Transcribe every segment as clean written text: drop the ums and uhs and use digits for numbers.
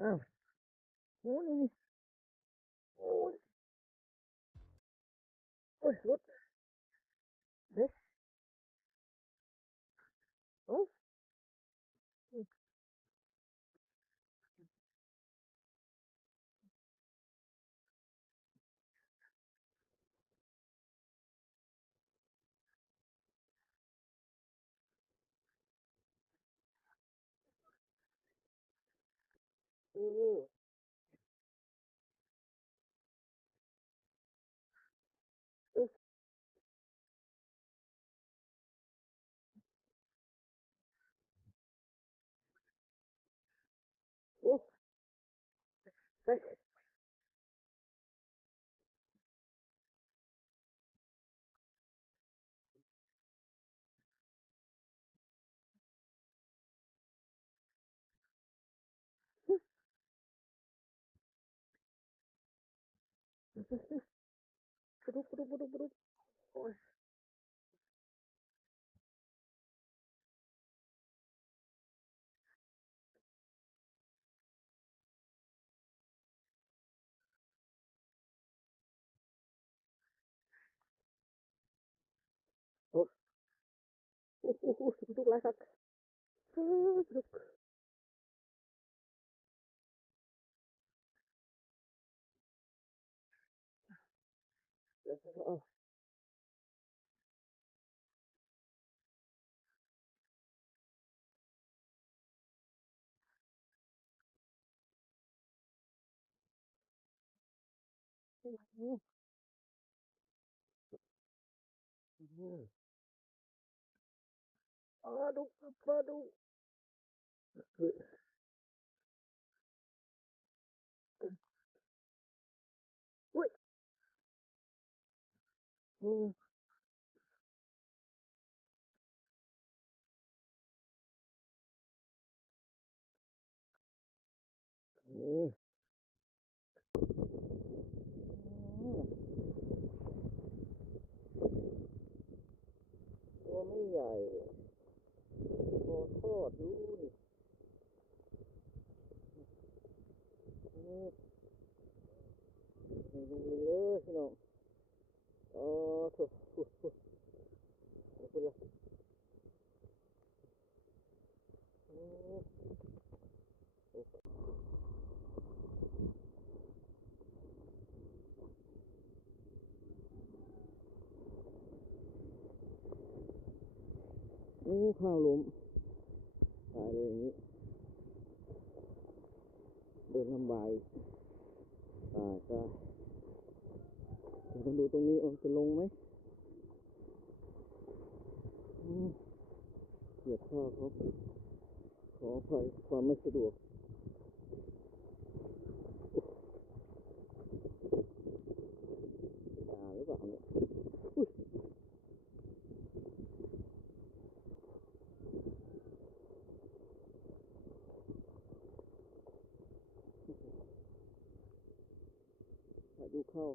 อ้าวโอ้นี่โอ้ยโอ้ยรถเฮ้ยโอ้โอ้โอ้โอ้เฮ้ยกระดุกโอ้ยโอ้โอ้โอ้โอ้กระดุกหลายคักเฮ้ยกระดุกเดี๋ยวเอาโอ้โหอืมปลาดุกปลาดุกเฮ้ยเฮ้ยอืมอืมอืมตัวไม่ใหญ่พอทอดดูนี่อืมนี่ลงเลยพี่น้องอ๋อถูกถูกถูกถูกละอืมอู้ข้าวล้มตายเลยอย่างนี้เดินลำบากก็เดี๋ยวมาดูตรงนี้ว่าจะลงไหมอืมเกียดข้าวเขาขออภัยความไม่สะดวกหรือเปล่าเนี่ยอุ้ยดูเข้า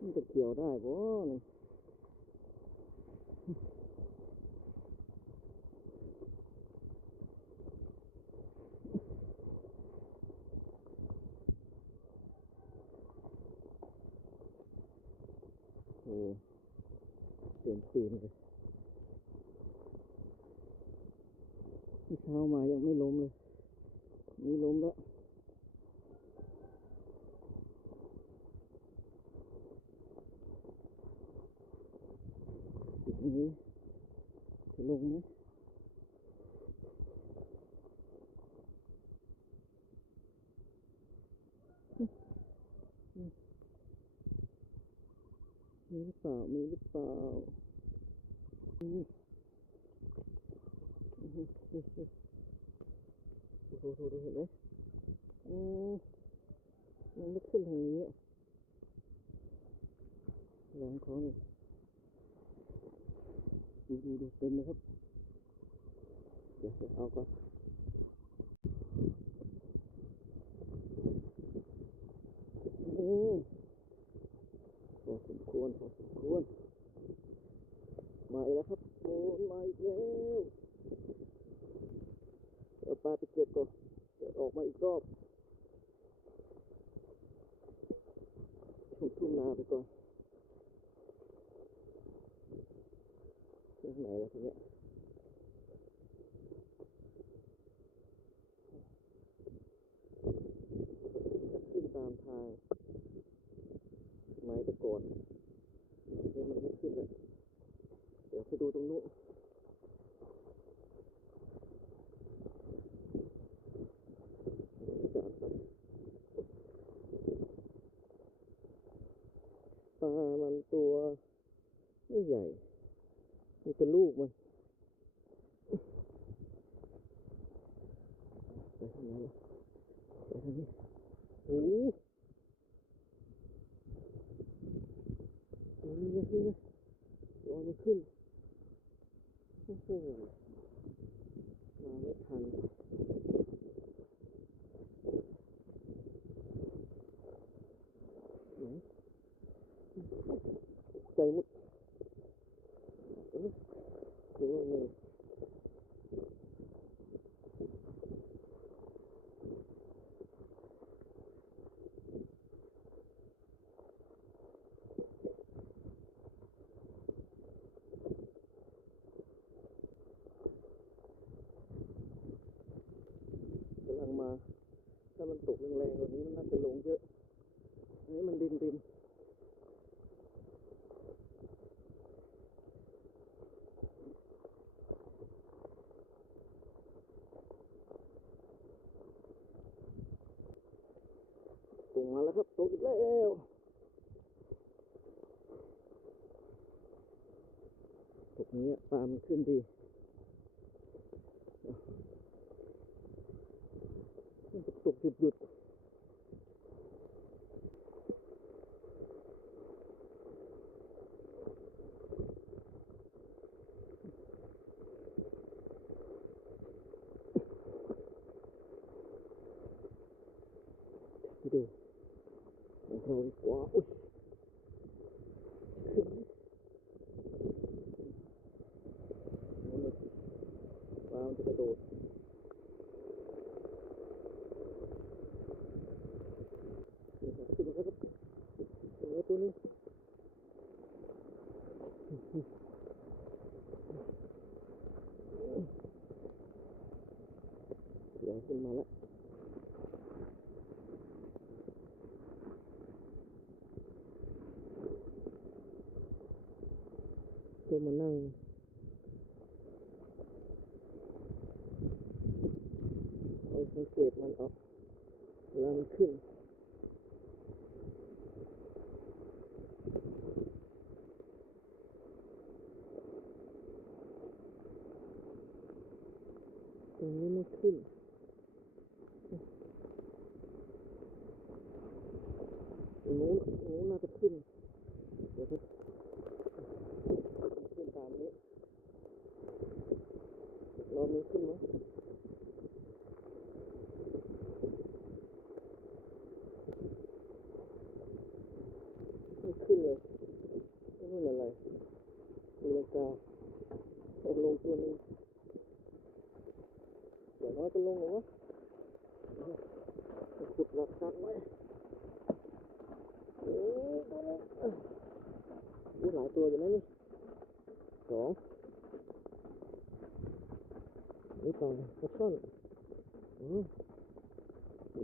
มันจะเกี่ยวได้บ่เนี่ยโอ้เต็มตีนเลยเช้ามายังไม่ล้มเลยนี่ล้มแล้วอีกนี้จะลงไหมมีหรือเปล่ามีหรือเปล่านี่โอ้โหโอ้โหโอ้โหเห็นไหมอืมมันไม่ขึ้นทางนี้หลังเขาเนี่ยดูเต็มเลยครับเดี๋ยวเอาก่อนอืมพอสมควร มาอีกแล้วครับโดนมาอีกแล้วเดี๋ยวปลาไปเก็บก่อนเดี๋ยวออกมาอีกรอบทุ่มนาไปก่อนที่ไหนแล้วทีเนี้ยขึ้นตามทางไม้ตะกอนเดี๋ยวมันไม่ขึ้นแล้วเดี๋ยวไปดูตรงนู้นปลามันตัวไม่ใหญ่มันเป็นลูกมันไปทางไหนล่ะไปทางนี้โอ้โหนี่นะนี่นะรอมันขึ้นโอ้โหมาไม่ทันไหนใจมุดหรือว่าไงกำลังมาถ้ามันตกแรงๆกว่านี้มันน่าจะลงเยอะอันนี้มันดินตกมาแล้วครับตกอีกแล้วตกนี้ปลามันขึ้นดีตกหยุดไปดูของเราดีกว่าอุ้ยปลามันจะกระโดดนี่ครับขึ้นมาครับตัวนี้ใหญ่ขึ้นมาแล้วก็มานั่งเอาสังเกตมันเอาเวลามันขึ้นตรงนี้ไม่ขึ้นนู้นน่าจะขึ้นเดี๋ยวขึ้นตามนี้รอบนี้ขึ้นไหมไม่ขึ้นเลยไม่เป็นอะไรตีลังกาลงตัวนึงเดี๋ยวน้อยก็ลงเลยวะขุดหลักกันไว้ตัวนี้หลายตัวอยู่นะนี่สองนี่ปลาปลาช่อน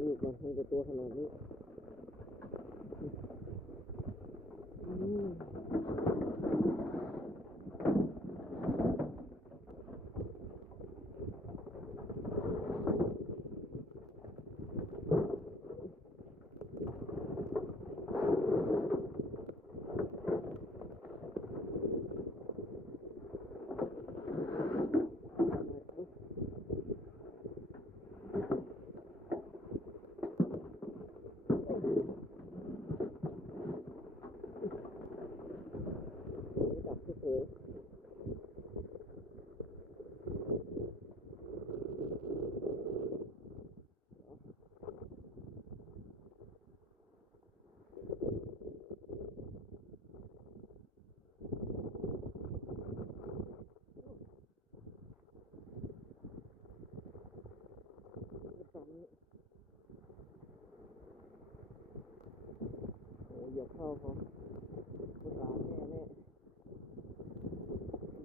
ลูกมันจะตัวขนาดนี้ าวเขาภาษาแน่แน่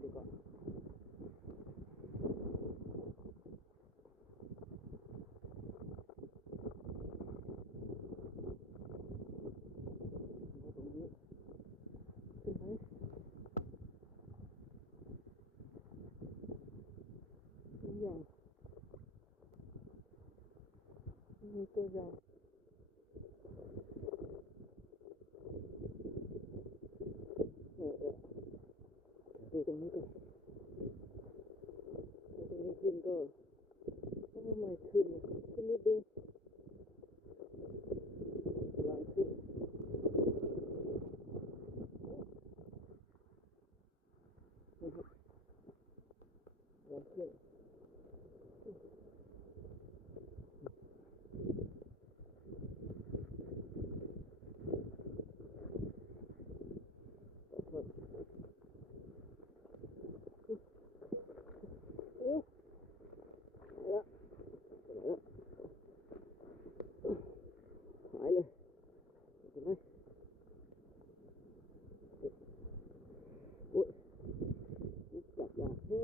ดีกว่าตรงนี้ขึ้นไหมตัวอย่างมีตัวอย่างดูตรงนี้ก่อนดูตรงนี้ขึ้นก็ไม่ขึ้นขึ้นนิดนึงกำลังขึ้นนะครับกำลังขึ้นโอ้แล้วแล้วหายเลยเห็นไหมโอ้ยจับยากแค่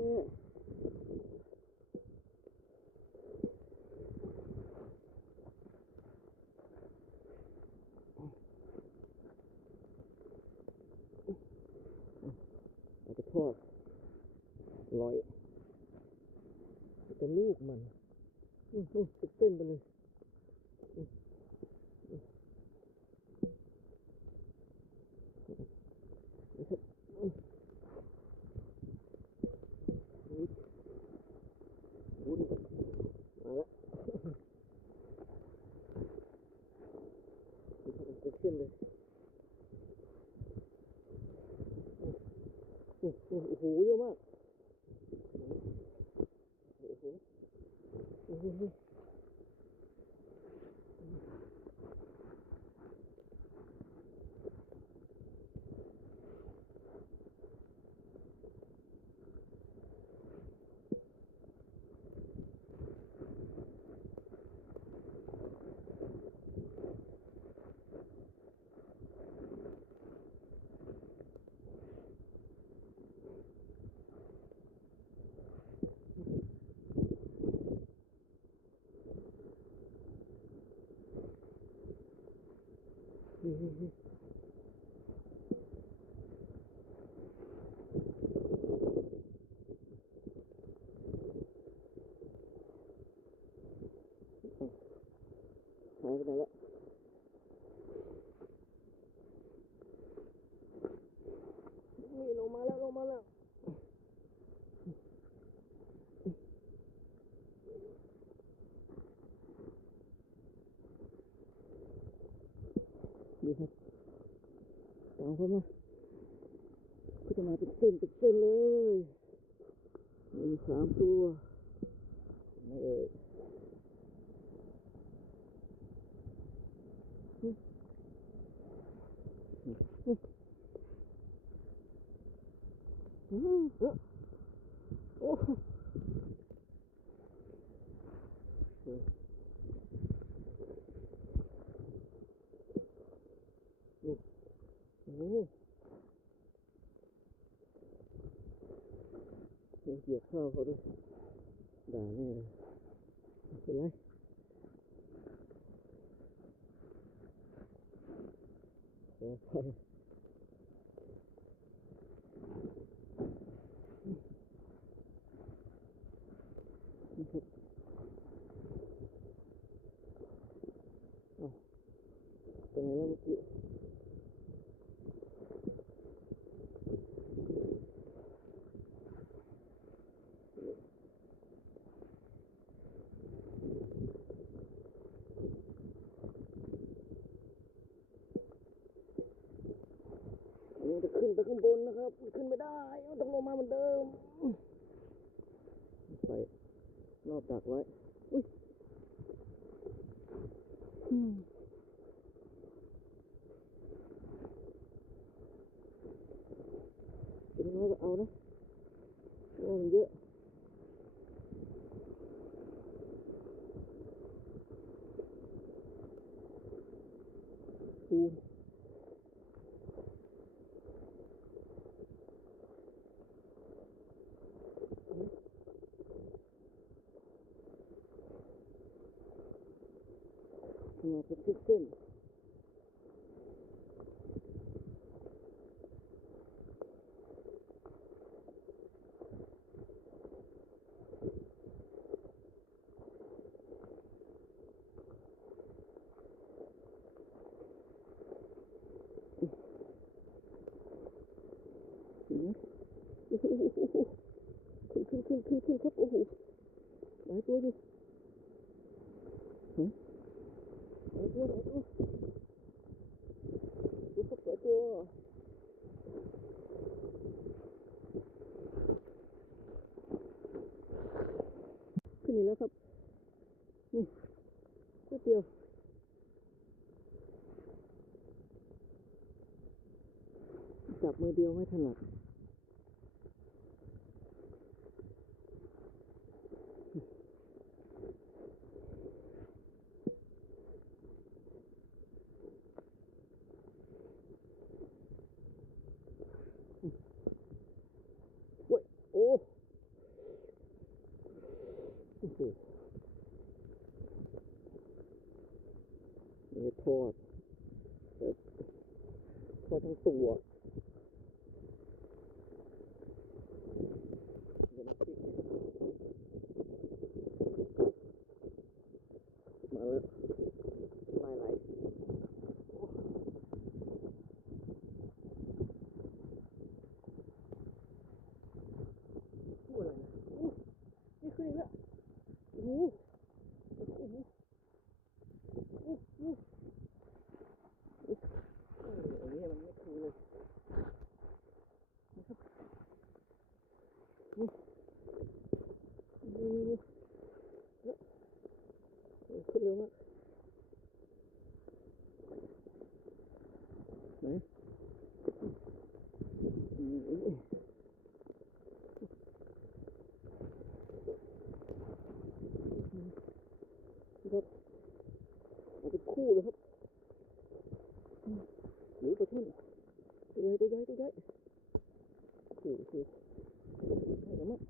เราจะทอดลอยจะลูกมันเป็นเส้นไปเลยนะครับวุ้นมาแล้วเป็นเส้นเลยโอ้โหเยอะมากโอ้โหโอ้โหหายไปไหนแล้วนี่ลงมาแล้วลงมาแล้วดีครับตามเข้ามาก็จะมาเป็นเส้นเลยมี3 ตัวไม่เอ่ยโอ้โอ้โหเหยียบข้าวเขาด้วยด่าแน่เลยเป็นไรขอไปนะครับเป็นไงแล้วเมื่อกี้มันจะขึ้นไปข้างบนนะครับขึ้นไม่ได้มันต้องลงมาเหมือนเดิมใส่รอบดักไว้อุ้ยเป็นน้อยก็เอานะเพราะว่ามันเยอะปู มาเป็นเส้นเห็นไหมโอ้โหขึ้นครับโอ้โหหลายตัวอยู่หลายตัวดูครับหลายตัวขึ้นอีกแล้วครับนี่แค่เดียวจับมือเดียวไม่ถนัดโอ้ยโอ้โหนี่ทอดทอดทั้งตัวเดี๋ยวนะพริกมาแล้วลายไหลพูดอะไรนะนี่ขึ้นอีกแล้วโอ้โหโอ้โหโอ้โหอันนี้มันไม่ขึ้นเลยนะครับนี่ขึ้นเร็วมากไหนครับเอาเป็นคู่เลยครับหรือปลาช่อนตัวใหญ่คู่ได้แล้วมั้ง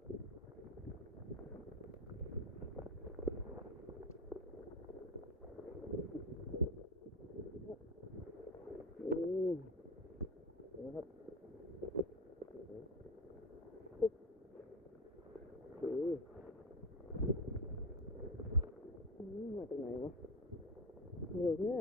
นะครับปุ๊บโอ้มาจากไหนวะเร็วแท้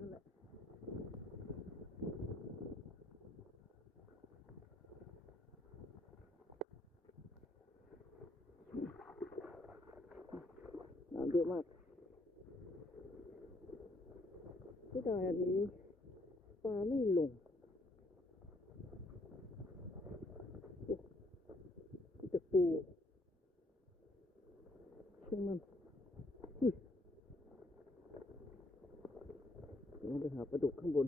นั่นแหละน้ำเยอะมากที่ตายอันนี้ปลาไม่ลงแต่ปูช่างมันเดี๋ยวไปหาปลาดุกข้างบน